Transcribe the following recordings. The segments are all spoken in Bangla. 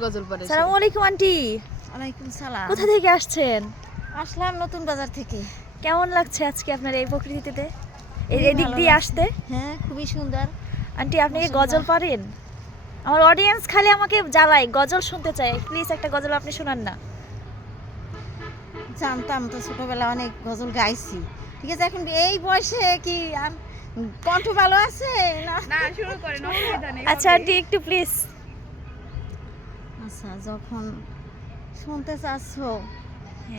গজল পড়ে। আসসালামু আলাইকুম আন্টি। ওয়ালাইকুম সালাম। কোথা থেকে আসছেন? আসলাম নতুন বাজার থেকে। কেমন লাগছে আজকে আপনার এই প্রকৃতিতে খুবই এদিক ভালো দিয়ে লাগছে। আসতে? হ্যাঁ, খুবই সুন্দর। আন্টি আপনি কি মাশাআল্লাহ। গজল পারেন? আমার অডিয়েন্স খালি আমাকে জ্বালায়, গজল শুনতে চায়। প্লিজ একটা গজল আপনি শোনান না। জানতাম তো, ছোটবেলা অনেক গজল গাইছি। ঠিক আছে, এখন এই বয়সে কি আর কণ্ঠ ভালো আছে না? না শুরু করেন, অসুবিধা নেই। আচ্ছা আন্টি একটু প্লিজ। আচ্ছা, যখন শুনতে চাচ্ছ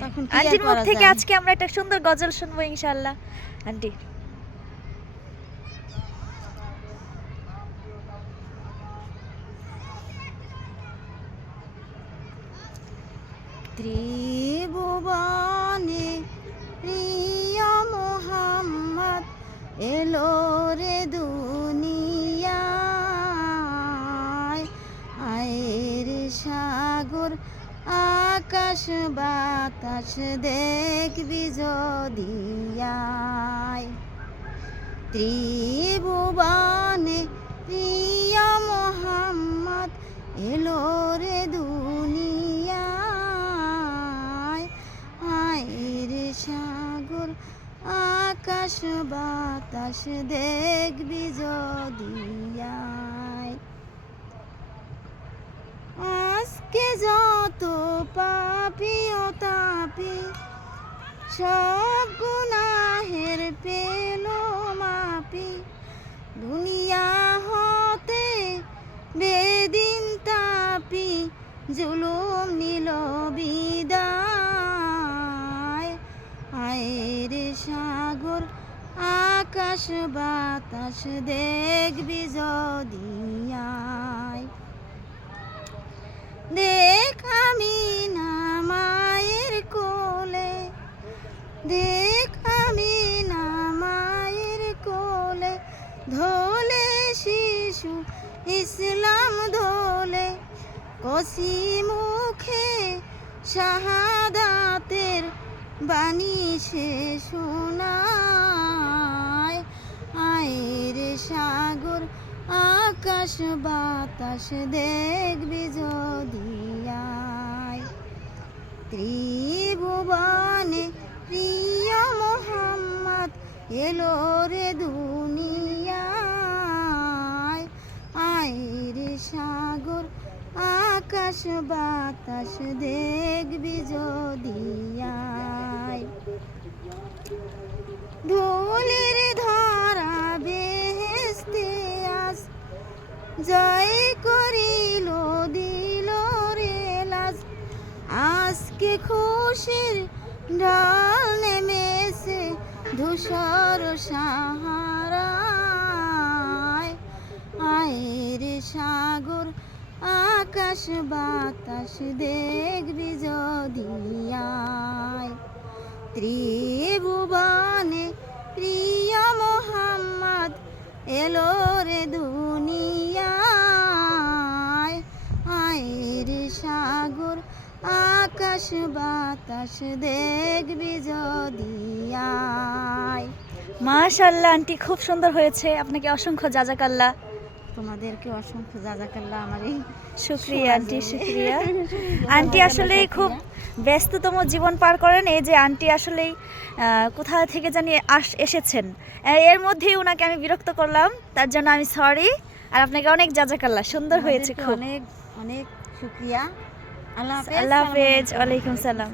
তখন কি আর আন্টির মুখ করা থেকে যায়? আজকে আমরা একটা সুন্দর গজল শুনবো ইনশাআল্লাহ। আন্টি ত্রিভুবনে প্রিয় মোহাম্মদ এলো রে দুনিয়ায়, আয়ের সাগর আকাশ বাতাস দেখবি যদিয়ায়। ত্রিভুবনে প্রিয় মোহাম্মদ এলো রে দুনিয়ায়, আয়ের সাগর আকাশ বাতাস দেখবি যদিয়ায়। আজকে যত পাপী ও তাপী সব গুনাহের পেল মাপি, দুনিয়া হতে বেদিন তাপি জুলুম নিল বিদায়। আয়ের সাগর আকাশ বাতাস দেখবি যদিয়ায়। দেখ আমি না মায়ের কোলে, দেখ আমি না মায়ের কোলে, ধোলে শিশু ইসলাম দোলে, কসি মুখে শাহাদাতের বাণী সে শোনায়। আয়ের সাগর আকাশ বাতাস দেখবি যদিয়ায়। ত্রিভুবনে প্রিয় মোহাম্মদ এলো রে দুনিয়ায়, আয়ের সাগর আকাশ বাতাস দেখবি যদিয়ায়। ধুলির ধরা বেহেশতে আজ জয় করিল দিল রে লাজ, আজকে খুশির ঢল নেমেছে ধূসর সাহারায়। আয়ের সাগর আকাশ বাতাস দেখবি যদিয়ায়। ত্রিভুবনে প্রিয় মোহাম্মদ এলো রে দুনিয়ায়, আয়ের সাগর আকাশ বাতাস দেখবি যদিয়ায়। মাশাআল্লাহ আন্টি, খুব সুন্দর হয়েছে। আপনাকে অসংখ্য জাযাকাল্লাহ। তোমাদেরকে অসংখ্য জাযাকাল্লাহ। আমার এই শুক্রিয়া আন্টি, শুক্রিয়া। আন্টি আসলেই খুব ব্যস্ততম জীবন পার করেন। এই যে আন্টি আসলেই কোথা থেকে জানি এসেছেন, এর মধ্যেই ওনাকে আমি বিরক্ত করলাম, তার জন্য আমি সরি। আর আপনাকে অনেক জাযাকাল্লাহ, সুন্দর হয়েছে খুব। অনেক অনেক শুক্রিয়া। আল্লাহ হাফেজ। আল্লাহ হাফেজ। ওয়ালাইকুম সালাম।